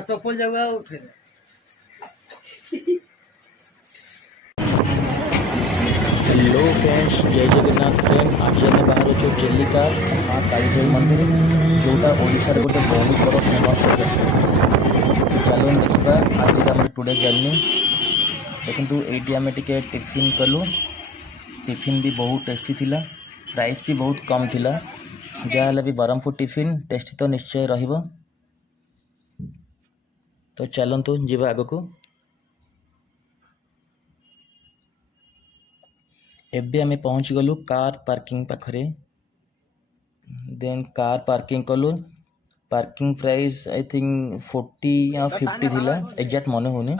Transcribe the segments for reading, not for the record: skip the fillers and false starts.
चप्पल जगह उठे hello friends, जय जगन्नाथ फ्रेंड। आज आम बाहर अच्छे चिलिका माँ कालीजाई मंदिर जोटा ओडिशार गोटे बहुत बड़ फेमस चलो देखा आज आम टुडे जर्नी देखु ये आम टे टिफिन कलु। टिफिन भी बहुत टेस्टी थिला, प्राइस भी बहुत कम थिला। जहाँ भी ब्रह्मपुर टिफिन टेस्टी तो निश्चय रहिबो। तो चलतु जीवा आग को। एबे आमे पहुँच गलु कार पार्किंग पाखरे। देन कार पार्किंग कलु। पार्किंग प्राइस आई थिंक 40 या 50 थिला, एग्जैक्ट मन होनी।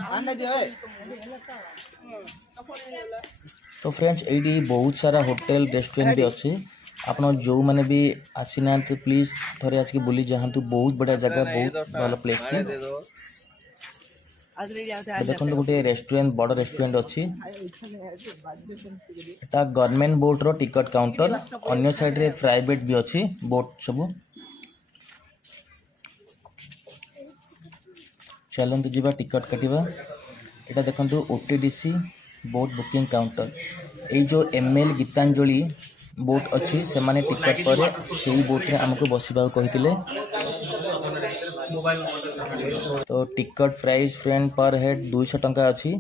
तो फ्रेंड्स ये बहुत सारा होटल रेस्टोरेंट भी अच्छे। आप जो मैंने भी आसी ना तो प्लीज थोड़े आसिक बुली जातु। बहुत बढ़िया जगह, बहुत भल प्लेस। देखो गोटे रेस्टोरेंट, बड़ रेस्टोरेंट अच्छी। एटा गवर्नमेंट बोर्ड रो टिकट काउंटर। अन्य साइड रे प्राइवेट भी अच्छी बोर्ड सब। चलतु जीवा टिकट काटिबा। एटा देखंतु ओटीडीसी बोट बुकिंग काउंटर। ये जो एमएल गीतांजलि बोट अच्छी से माने टिकट पर से बोट रे हमको बसवा कही। तो टिकट प्राइस फ्रेंड पर हेड 200 टंका अच्छी।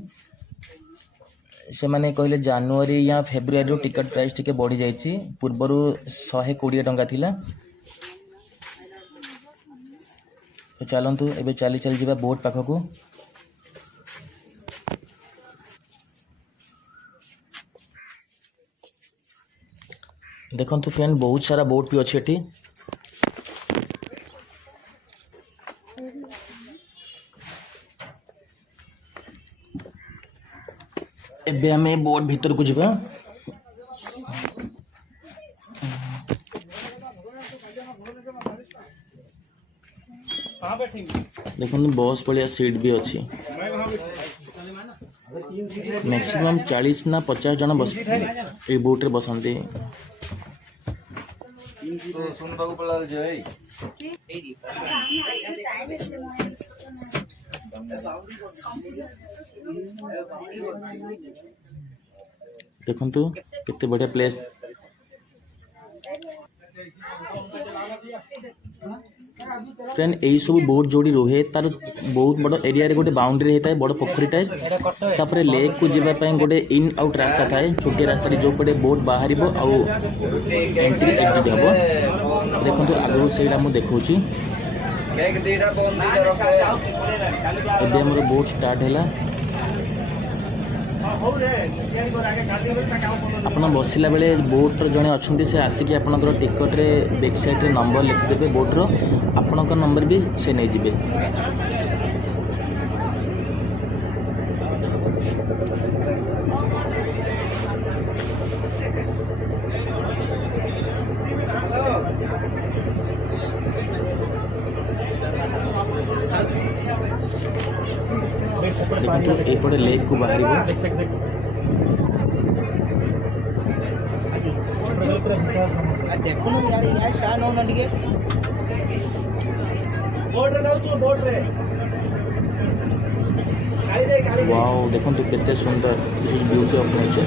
से माने कहले जनवरी या फेब्रुआरी रो टिकट प्राइस टिके बढ़ी जाइए। पूर्वर 120 टंका थिला। तो चलतु एबे चली चली जीवा बोट पाखकू। देखंतु फ्रेंड बहुत सारा बोट भी अच्छी एठी। एबे हमें बोट भीतर को जीवा। देखो बस भलिया सीट भी अच्छी। मैक्सिमम 40 ना 50 जन बस ए बोट रे बसंती। देखंतु कितने बढ़िया प्लेस। फ्रेंड यही सब बोट जोड़ी रुहे तार बहुत बड़ एरिया रे गोटे बाउंड्री होता है, बड़ पोखरी टाइप। तापर लेक को जीवा पई गोटे इन आउट रास्ता थाए। छोटे रास्ता रे जो पड़े बोट बाहरिबो आउ एंट्री एग्जिट हबो। देखंतु आगु सेडा मु देखौची। एबे हमर बोट स्टार्ट हैला। आपन बसिला बेले बोट जने अच्छे से आसिक आपनकर टिकट रे बैक साइड रे नंबर लिखिदेवे बोट रो। आपनकर नंबर भी से नहीं जिबे। देखो एपटे लेक को बाहर वाओ। देखो केते सुंदर ब्यूटी ऑफ नेचर।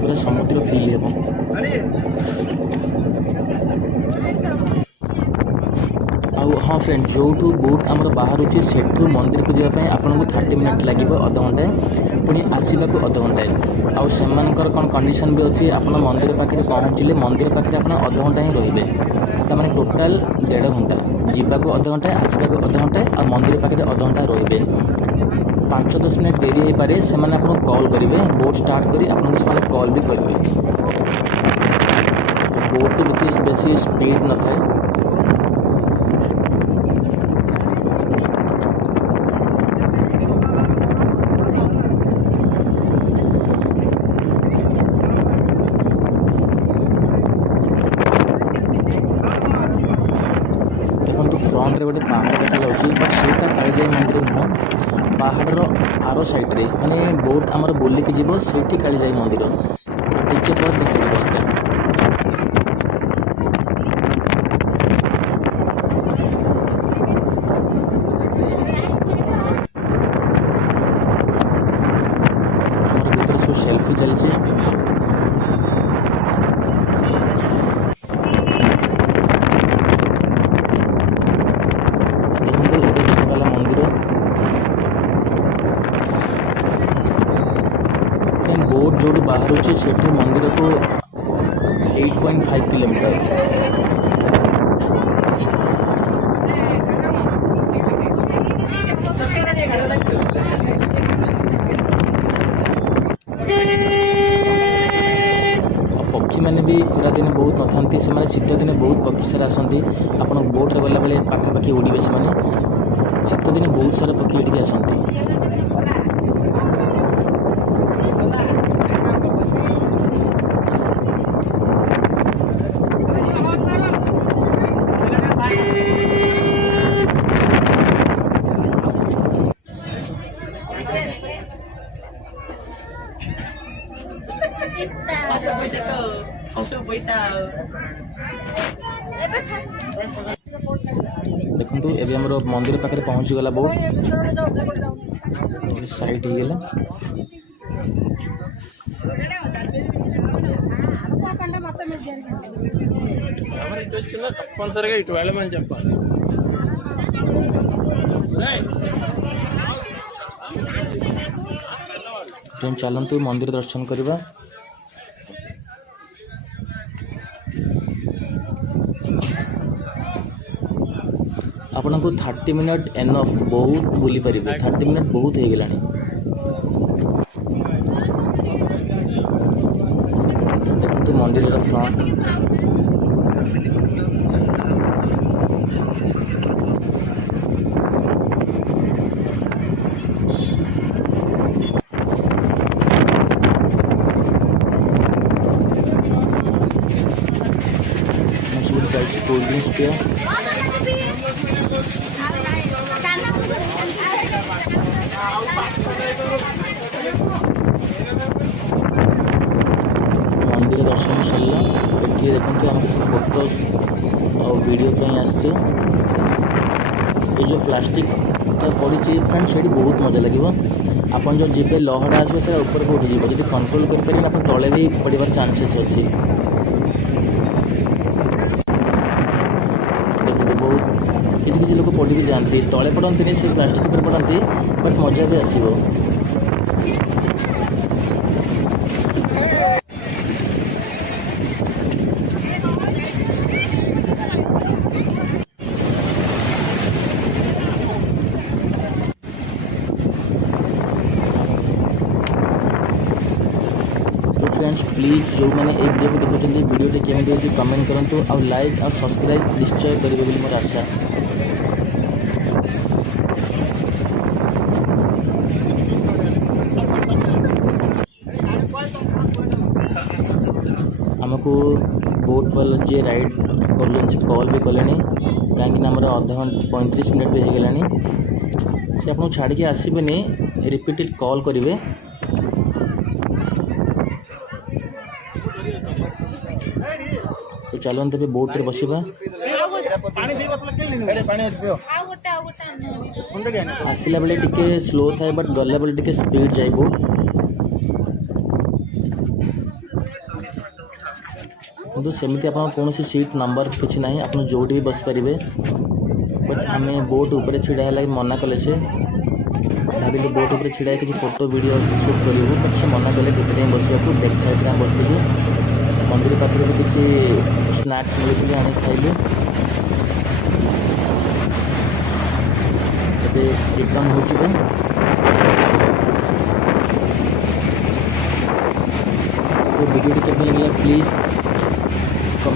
पूरा समुद्र फील है। हाँ फ्रेंड, जो बोट आमर बाहर अच्छे सेठू मंदिर को जावाई आपको 30 मिनिट लगे, अध घंटाए। पुणी आसवा को अध घंटाए। आउ से कौन कंडीशन भी अच्छी। आप मंदिर पाखे पहुँचले मंदिर पाखे आप अध घंटा ही रे। मैंने टोटाल 1.5 घंटा जावाक अध घंटाए, आसवाक अध घंटाए और मंदिर पाखे अध घंटा रे। 5-10 मिनिट डेरी हो पारे से आपको कॉल करेंगे। बोट स्टार्ट करी आपको कॉल भी करेंगे। बोट को बेसी स्पीड न थाए। फ्रंट रे गोटे पहाड़ देखा जाउची, बट सेटा कालीजाई मंदिर नुह। पहाड़ रो आरो साइड रे माने बोट हमर बोली के जीवो सेठी कालीजाई मंदिर। ଟିକେ ପରେ ଦେଖାଯିବ ସେଟା। ଆମର ଭିତରେ ସବୁ ସେଲ୍ଫି ଚାଲିଛି। ଦେଖନ୍ତୁ ଏବେ ଦେଖାଗଲା ମନ୍ଦିର। ବୋଟ୍ ଯୋଉଠୁ ବାହାରୁଛି ସେଠୁ ମନ୍ଦିରକୁ 8.5 କିଲୋମିଟର। ପକ୍ଷୀମାନେ ବି ଖରାଦିନେ ବହୁତ ନଥାନ୍ତି, ସେମାନେ ଶୀତ ଦିନେ ବହୁତ ପକ୍ଷୀ ସାରା ଆସନ୍ତି। ଆପଣ ବୋଟ୍ରେ ଗଲାବେଳେ ପାଖାପାଖି ଉଡ଼ିବେ ସେମାନେ। ଶୀତ ଦିନେ ବହୁତ ସାରା ପକ୍ଷୀ ଏଠିକି ଆସନ୍ତି। ଦେଖନ୍ତୁ ଏବେ ଆମର ମନ୍ଦିର ପାଖରେ ପହଞ୍ଚିଗଲା ବୋଟ୍। ସାଇଟ୍ ହେଇଗଲା। ଚାଲନ୍ତୁ ମନ୍ଦିର ଦର୍ଶନ କରିବା। ଆପଣଙ୍କୁ 30 ମିନିଟ୍ ଏନଫ୍, ବହୁତ ବୁଲି ପାରିବେ। 30 ମିନିଟ୍ ବହୁତ ହେଇଗଲାଣି। ଦେଖନ୍ତୁ ମନ୍ଦିରର ଫ୍ରଣ୍ଟ। ଚାଲିଛି କୋଲ୍ଡ ଡ୍ରିଙ୍କ୍ସ ପିଆ। ମନ୍ଦିର ଦର୍ଶନ ସରିଲା। ଏଠି ଦେଖନ୍ତୁ ଆମେ କିଛି ଫଟୋ ଆଉ ଭିଡ଼ିଓ ପାଇଁ ଆସିଛୁ। ଏ ଯେଉଁ ପ୍ଲାଷ୍ଟିକଟା ପଡ଼ିଛି ଫ୍ରେଣ୍ଡ, ସେଇଠି ବହୁତ ମଜା ଲାଗିବ। ଆପଣ ଯେଉଁ ଯିବେ ଲହଡ଼ା ଆସିବ ସେଟା ଉପରକୁ ଉଠିଯିବ। ଯଦି କଣ୍ଟ୍ରୋଲ୍ କରିପାରିବେନି ଆପଣ ତଳେ ବି ପଡ଼ିବାର ଚାନ୍ସେସ୍ ଅଛି। ଦେଖନ୍ତୁ ବହୁତ କିଛି କିଛି ଲୋକ ପଡ଼ି ବି ଯାଆନ୍ତି। ତଳେ ପଡ଼ନ୍ତିନି, ସେ ପ୍ଲାଷ୍ଟିକ୍ ଉପରେ ପଡ଼ନ୍ତି, ବଟ୍ ମଜା ବି ଆସିବ। फ्रेंड्स प्लीज जो मैंने एक वीडियो को देखुं वीडियो केमी होती कमेंट करूँ और लाइक और सब्सक्राइब निश्चय करेंगे बोली मोर आशा। आमको बोट वाला जी राइड कर कॉल भी कले कहीं अधा घंटा 35 मिनट भी हो गला से आपको छाड़ी आसबे रिपीटेड कॉल करेंगे। तो चलते भी बोट रे बसवा। आसला बेले टिके स्लो थाए बट गला बेले टिके स्पीड जाए बोट। किंतु सेमती आप कौन सीट नंबर किसी ना आप जो भी बस पारे। बट आम बोट उपर छिड़ा है मना कले से भाविले बोट उपर छिड़ा किसी फोटो वीडियो शूट करूँ बट से मना कले भितर बसवा बैक साइड में बसलु। मंदिर पाखे भी किसी स्नैक्स मिलते आने खाइलु। रिटर्न हो चुका। तो वीडियो केमन लगे प्लीज